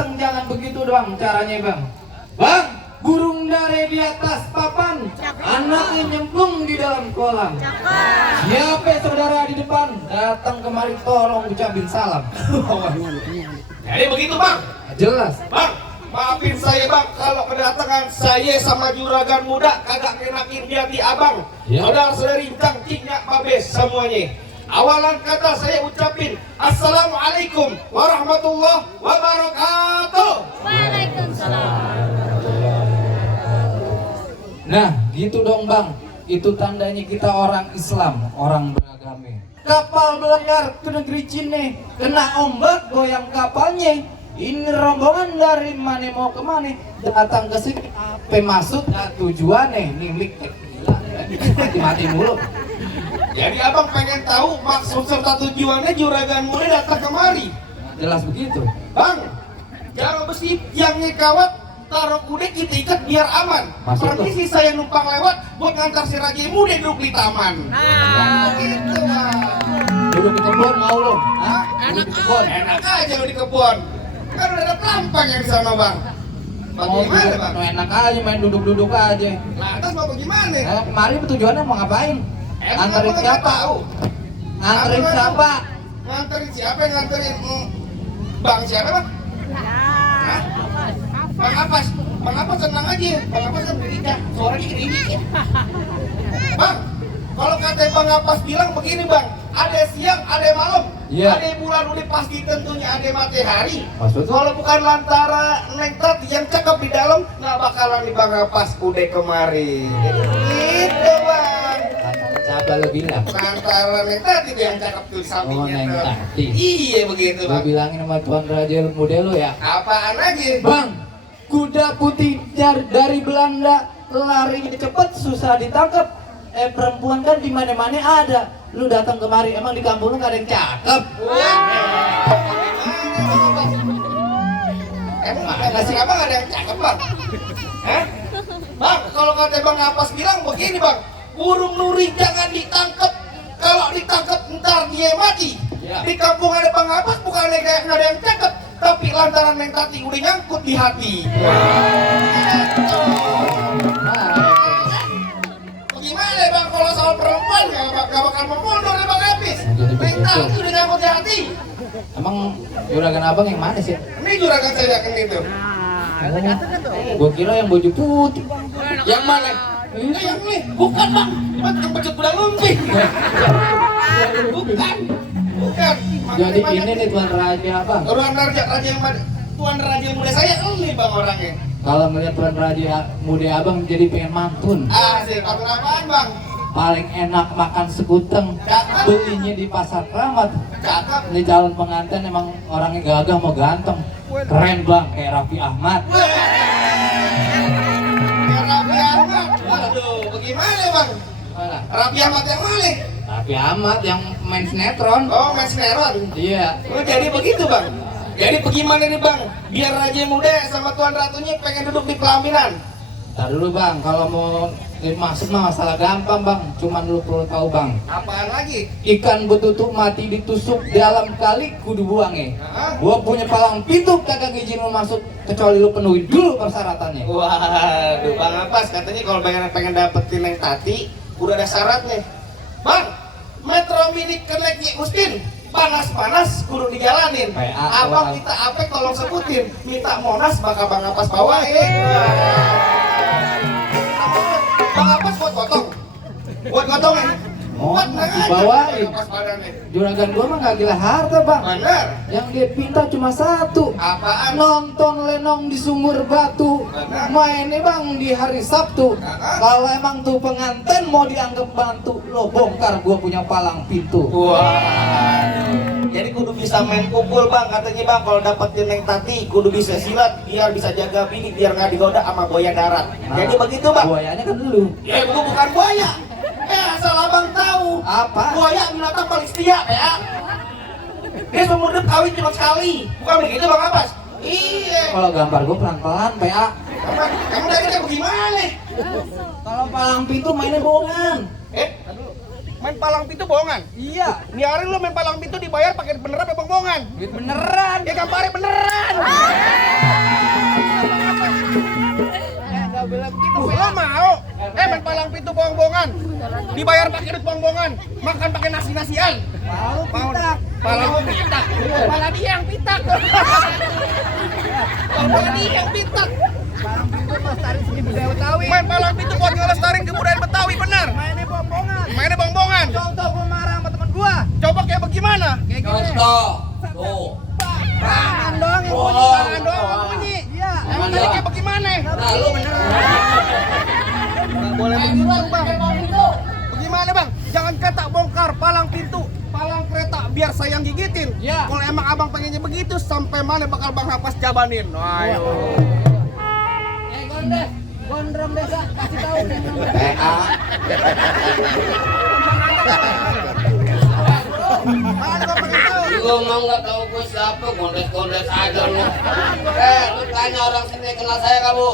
Jangan begitu doang caranya bang. Bang, burung dare di atas papan, anaknya nyemplung di dalam kolam. Siapa saudara di depan, datang kemari tolong ucapin salam. Jadi begitu bang. Jelas. Bang, maafin saya bang kalau kedatangan saya sama juragan muda kagak kenakin di hati abang. Ya. Padahal sederincang cinyak babes semuanya. Awalan kata saya ucapin Assalamualaikum warahmatullahi wabarakatuh. Nah, gitu dong bang. Itu tandanya kita orang Islam, orang beragama. Kapal belayar ke negeri Cina, kena ombak goyang kapalnya. Ini rombongan dari mana mau kemana? Datang ke sini, apa maksud tujuannya? Nilik mati mulu. Jadi abang pengen tahu maksud serta tujuannya juragan muda datang kemari. Jelas begitu. Bang, jangan besi yang ngekawat taruh kuda kita ikat biar aman. Maksud Permisi saya numpang lewat buat ngantar si raja muda duduk di taman. Gitu bang. Duduk di kebun mau lo? Hah? Duduk di kebun. Enak aja lo di kebun. Kan udah ada pelampang yang di sana bang. Mau Bagaimana duduk, bang? enak aja main duduk-duduk aja. Lantas mau bagaimana? Nah, kemarin tujuannya mau ngapain? Emang Anterin abang siapa? nggak tahu? Anterin Abang siapa? Nganterin siapa yang nganterin? Bang siapa bang? Hah? Bang Apas. Bang Apas tenang aja. Bang Apas kan berita. Suaranya gede ya. Bang, kalau kata Bang Apas bilang begini bang, ada siang, ada malam, Iya. ada bulan udah pasti tentunya ada matahari. Maksudnya? Kalau bukan lantara Neng Tati yang cakep di dalam, nggak bakalan di Bang Apas udah kemari. Gitu bang. Siapa lo bilang? Antara Neng Tati tuh yang cakep tuh di sampingnya. Oh, Neng tuh. Tati. Iya begitu Lo bang. bilangin sama Tuan Raja muda lo ya? Apaan aja? Bang, kuda putih dari Belanda, larinya cepet, susah ditangkap. Perempuan kan di mana-mana ada. Lu datang kemari, emang di kampung lu gak ada yang cakep? Emang nasi abang ada yang cakep bang? Hah? Bang, kalau kata Bang Apas bilang begini bang, burung nuri jangan ditangkap. Kalau ditangkap ntar dia mati. Ya. Di kampung ada Bang Apas bukan ada kayak nggak ada yang cakep, tapi lantaran Neng Tati udah nyangkut di hati. Bagaimana bang kalau soal perempuan nggak bakal memundur ya bang Apis? Neng Tati udah nyangkut di hati. Emang juragan abang yang mana sih? Ini juragan saya yakin itu. Gua kira yang baju putih. Yang mana? Yang ini bukan bang, yang pecut kuda lumping. Bukan, bukan. Jadi ini nih Tuan Raja abang. Tuan Raja yang Tuan Raja muda saya ini bang orangnya. Kalau melihat Tuan Raja muda abang jadi pengen mantun. Sih, mantun apaan bang? Paling enak makan sekuteng. Cakep. Belinya di pasar Keramat. Cakep. Ini calon pengantin emang orangnya gagah mau ganteng. Keren bang, kayak Raffi Ahmad. Ya Raffi Ahmad. Waduh, bagaimana bang? Mana? Raffi Ahmad yang mana? Raffi Ahmad yang main sinetron. Oh, main sinetron. Iya. Oh, jadi begitu bang. Jadi bagaimana nih bang? Biar Raja muda sama Tuan Ratunya pengen duduk di pelaminan. Ntar dulu bang, kalau mau dimaksud mah masalah gampang bang. Cuman lu perlu tahu bang. Apaan lagi? Ikan betutu mati ditusuk dalam kali kudu buang ya. Hah? Gua punya palang pintu kagak ngizin lu masuk kecuali lu penuhi dulu persyaratannya. Waduh, Bang Apas katanya kalau pengen dapetin Neng Tati udah ada syaratnya. Bang, Metro Mini Keneknya Ustin panas-panas kudu dijalanin. PA, Abang awal. minta apa tolong sebutin. Minta Monas bakal Bang Apas bawain. Bang Apas buat potong. Buat potong ya. Oh, Buat nang aja dibawain. Bang Apas badannya. Juragan gua mah gak gila harta bang. Bener. Yang dia pinta cuma satu. Apaan? Nonton lenong di sumur batu. Benar. Mainnya bang di hari Sabtu. Kalau emang tuh pengantin mau dianggap bantu, lo bongkar gua punya palang pintu. Wah. Jadi kudu bisa main pukul bang, katanya bang kalau dapetin Neng Tati kudu bisa silat biar bisa jaga bini biar nggak digoda sama buaya darat. Nah, Jadi begitu bang. buayanya kan dulu. Ya gua bukan buaya. Asal abang tahu. Apa? Buaya binatang paling setia ya. Dia seumur hidup kawin cuma sekali. Bukan begitu bang Abbas? Iya. Kalau gambar gua pelan-pelan PA. Kamu dari kayak bagaimana? Kalau palang pintu mainnya bohongan. main palang pintu bohongan. Iya. Nih hari lu main palang pintu dibayar pakai beneran apa bohongan? Duit beneran. Ya Gampare beneran. Enggak bilang begitu. Lo mau? Main palang pintu bohong-bohongan. Dibayar pakai duit bohong-bohongan. Makan pakai nasi-nasian. Mau pitak. Palang pitak. Pala dia yang pitak. Pala dia yang pitak. Palang pintu lestari seni budaya Betawi. Main palang pintu buat ngelestariin kebudayaan Betawi, benar. Mainnya bohongan. Mainnya bohong-bohongan. Contoh gua marah sama temen gua. Coba kayak bagaimana? Kayak gini. Contoh, tuh. Tangan doang yang bunyi. Oh. Tangan doang yang bunyi. Iya. Emang tadi kayak bagaimana? Nah, lu beneran. Nggak boleh begitu, Bang. Bagaimana, Bang? Jangan kata bongkar palang pintu, palang kereta biar saya yang gigitin. Ya. Kalau emang abang pengennya begitu, sampai mana bakal Bang Hapas jabanin? Ayo. Gondrong desa, kasih tahu nih. PA. Mana Bang pengen tahu? Lu mau nggak tahu gue siapa? Gondes-gondes aja lu. Lu tanya orang sini kenal saya kamu?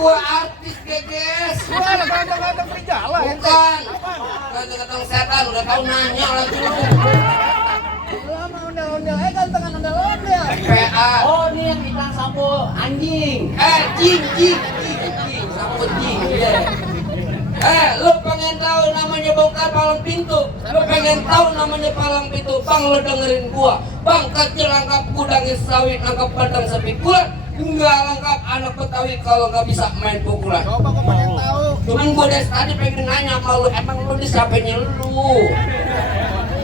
Gua artis geges. Wah, ganteng-ganteng serigala ya? Bukan. Ganteng-ganteng setan udah tahu nanya lagi lu. Lu sama ondel-ondel, gantengan ondel-ondel. PA. Oh, ini yang hitam sampo anjing. Jing. Sama jing. Lu pengen tahu namanya bongkar palang pintu? Lu pengen tahu namanya palang pintu? Bang, lu dengerin gua. Bang kecil lengkap gudangnya sawit, lengkap badang sapi kulat. Enggak lengkap anak Betawi kalau nggak bisa main pukulan. Coba gua pengen tahu. Cuman gua dari tadi pengen nanya sama lu, emang lu di siapanya lu?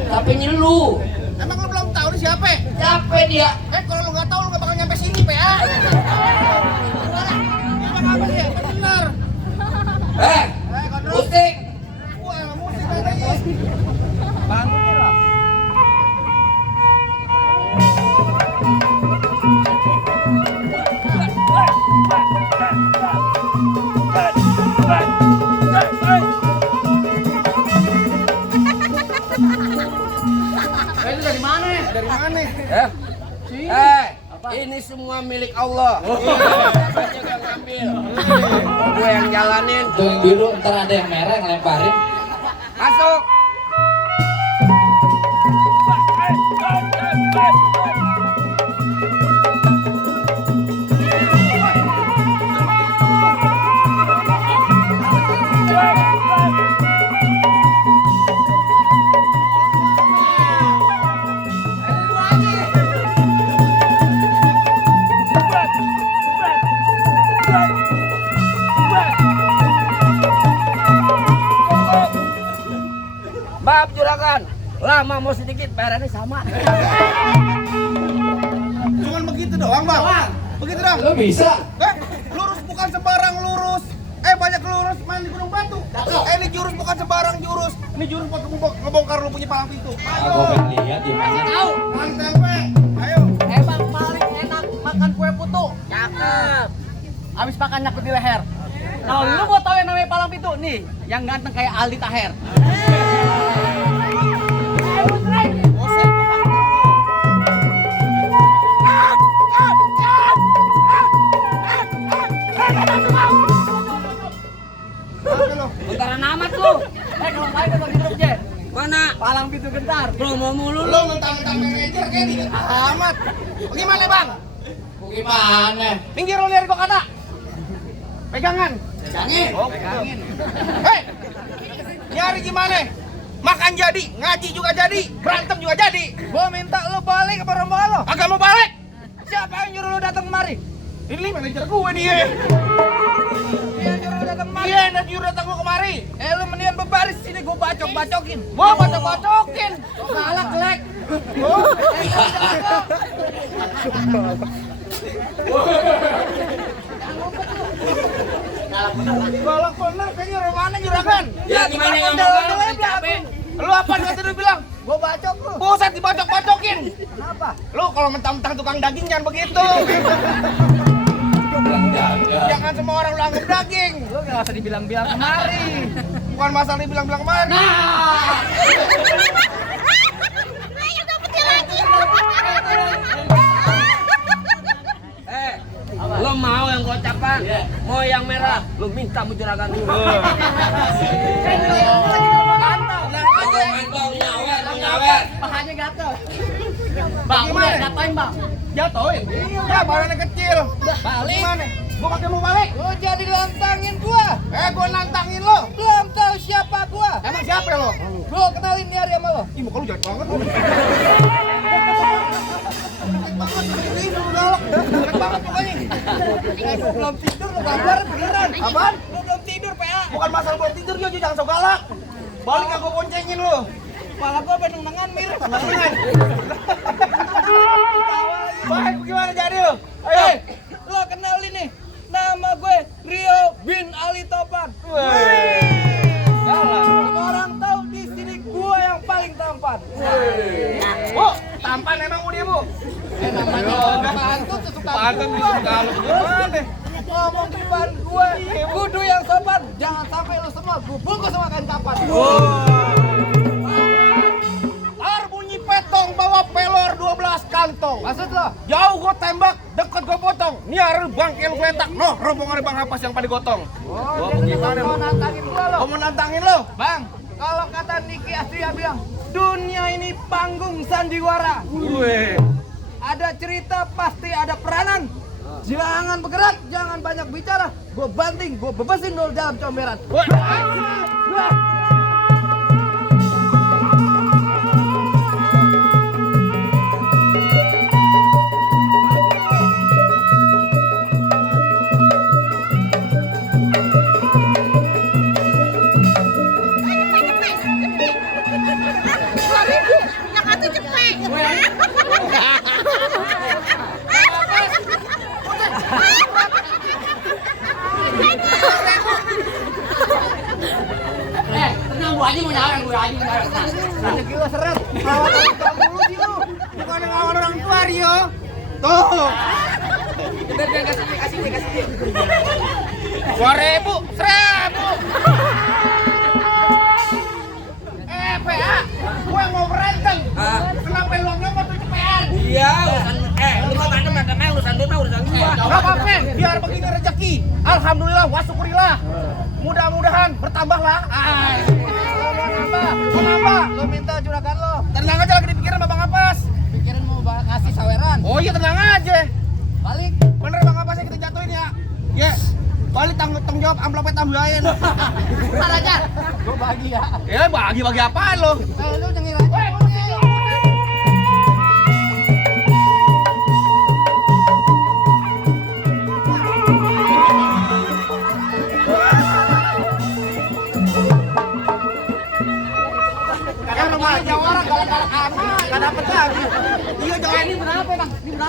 Siapanya lu? Emang lu belum tahu nih siapa? Siapa dia? Kalau lu nggak tahu, lu nggak bakal nyampe sini, PA. Emang apa dia? Benar. Musik. Wah, musik tadi. Bangun lah. Itu dari mana? Dari mana? Ini semua milik Allah. Siapa yang ngambil? Gue yang jalanin. Tuh yang biru, ntar ada yang merah yang lemparin. Masuk. Maaf juragan, lama mau sedikit bayarannya sama. Cuman begitu doang, Bang. Begitu doang. Lu bisa? Lurus bukan sembarang lurus. Banyak lurus main di Gunung Batu. Ini jurus bukan sembarang jurus. Ini jurus buat ngebongkar lu punya palang pintu. Aku pengen lihat di mana. Tahu. Makan tempe. Ayo. Emang paling enak makan kue putu. Cakep. Abis makan nyakut di leher. Nah, lu mau tahu yang namanya palang pintu? Nih, yang ganteng kayak Aldi Taher. Bentaran amat lu. Kalau main udah di grup, Je. Mana? Palang pintu gentar. Promo mulu lu. Lu mentang-mentang manajer kayak dikit amat. Bagaimana, Bang? Gimana? Minggir lu dari gua kata. Pegangan. Pegangin. Oh, pegangin. Nyari gimana? Makan jadi, ngaji juga jadi, berantem juga jadi. Gua minta lu balik ke rombongan lo. Agak mau balik. Siapa yang nyuruh lu datang kemari? Ini manajer gue nih. Dia yang nyuruh lu datang kemari. Iya, nyuruh datang gua kemari. Lu mendingan berbaris sini, gua bacok-bacokin. Gua bacok-bacokin. Galak lek. Galak bener kayaknya Romana juragan. Ya gimana yang ngomong capek? Lu apa dia tadi bilang? Gua bacok lu. Buset dibacok-bacokin. Kenapa? Lu kalau mentang-mentang tukang daging jangan begitu. Jangan semua orang lu anggap daging. Lu nggak usah dibilang-bilang kemari. Bukan masalah dibilang-bilang kemarin. Lo mau yang gocap apa? juragan. Mau yang merah, lu minta mu juragan dulu. Ayo main bang, nyawer. Pahanya gatel. Bang, udah ngapain bang? Jatuhin. Ya badannya kecil. Balik. Gimana? Gua pakai mau balik. Lu jadi nantangin gua. Gua nantangin lo. Belum tahu siapa gua. Emang siapa lo? Gua kenalin nih hari sama lo. Ih, muka lu jahat banget. Ini lu galak. Jahat banget mukanya. Gua belum tidur lu gambar beneran. Apaan? Lu belum tidur PA. Bukan masalah belum tidur, Jojo, jangan sok galak. Balik aku boncengin lu. Kepala gua benang-benangan mirip. Baik, gimana jadi lu? Ayo. Lo kenal ini. Nama gue Rio bin Ali Topan. Semua orang tahu di sini gua yang paling tampan. Bu, tampan emang Bu dia, Bu. Namanya pantun sesuka Pantun gua. kalau gimana? Ngomong di depan gue, kudu yang sopan. Jangan sampai lu semua gue bungkus sama kain kapan. Lar bunyi petong bawa pelor 12 kantong. Maksud lo? Jauh gua tembak, deket gua potong. Niar bangkel gua entak. Noh, rombongan Bang Hapas yang pada gotong. Oh, jadi mau nantangin gua lo. Gua mau nantangin lo. Bang, kalau kata Niki Astria bilang, dunia ini panggung sandiwara. Ada cerita, pasti ada peranan. Jangan bergerak, jangan banyak bicara. Gue banting, gue bebesin dulu dalam comberan. Yang satu cepet. Tenang Bu Haji mau nyawar, Bu Haji mau nyawar. Rezeki lo seret. Perawatan kamu dulu sih lu. Bukan ngelawan orang tua, Rio. Tuh. Kasih dia. 2.000, 1.000. PA, gue mau berenteng. Kenapa lu nyopot tuh cepetan? Iya, lu mah kadang urusan dia mah urusan gua. Gak apa-apa, biar begini rezeki. Alhamdulillah, wa syukurillah. Mudah-mudahan bertambahlah. Mau nambah? Lo minta juragan lo. Tenang aja lagi dipikirin sama Bang Apas. Pikirin mau ngasih saweran. Oh iya tenang aja. Balik. Bener Bang Apas yang kita jatuhin ya. Ya, balik tanggung jawab amplopnya tambahin. Ntar aja. Gue bahagia. Ya bagi-bagi apaan lo? Lu nyengir aja. Kan rumah Jawa orang galak-galak amat. Gak dapet lagi. Iya Jawa Ini berapa bang? Ini berapa?